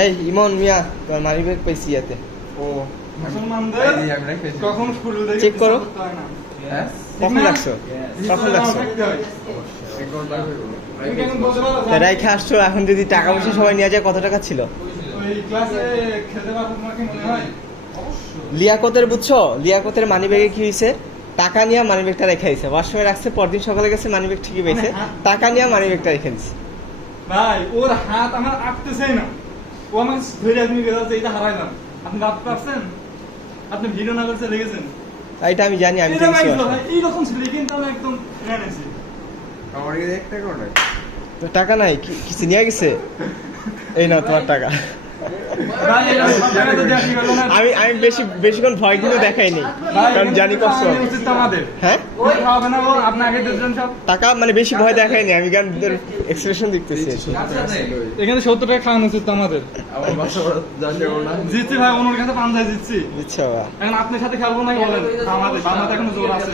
এই ইমন মিয়া তোর money bag পাইছি ইয়াতে। ও মুসলমানদের এই আমরা খেয়েছি। কখন স্কুল থেকে চেক করো। করতে হয় না। হ্যাঁ কখন লাগছো? কখন লাগছো? থাকতে হয়। এক ঘন্টা হয়ে গেল। তুমি কেমন বলতে পারো? তা রাইখে আসছো, এখন যদি টাকা পয়সা সবাই নিয়ে যায় কত টাকা ছিল? ওই ক্লাসে খেতে পারবো তোমার কি মনে হয়? অবশ্যই। লিয়াকতের বুঝছো, লিয়াকতের মানি ব্যাগে কি হয়েছে, টাকা নিয়ে মানি ব্যাগটা রেখে দিয়েছে, ওয়াশরুমে রাখছে, পরদিন সকালে গেছে মানি ব্যাগ ঠিকই পেয়েছে, টাকা নিয়ে মানি ব্যাগটা রেখে দিচ্ছে। ভাই ওর হাত আমার আটতেছেই না, ও আমার ধরে আপনি গেছে এটা হারাইলাম। আপনি ভাবতে পারছেন? আপনি ভিডিও না করছে লেগেছেন। এটা আমি জানি, আমি তো এটা কিছু ভাই আসলে। ভাই এইরকম ছিল কিন্তু আমি একদম জানেছি। আমার কি দেখতে কোনে? তো টাকা নাই, কিছু নিয়ে গেছে? এই নাও তোমার টাকা। ভাই এটা টাকা তো দেয়া ঠিক হলো না। আমি বেশিক্ষণ ভয় কিন্তু দেখাইনি, ভাই কারণ জানি কষ্ট হবে। উচিত তো আমাদের। হ্যাঁ ওই খাওয়াবে না ও, আপনি আগে দিয়েছেন সব। টাকা মানে বেশি ভয় দেখাইনি, আমি কারণ এক্সপ্রেশন দেখতেছি। এখানে 70 টাকা খাওয়ানো উচিত তো আমাদের। আমার বাসা জানতে না। জিতছি ভাই, ওনার কাছে 5 জিতছি। বুঝছো বাবা? এখন আপনার সাথে খেলবো না বলেন? আমাদের বাংলাতে এখনো জোর আছে।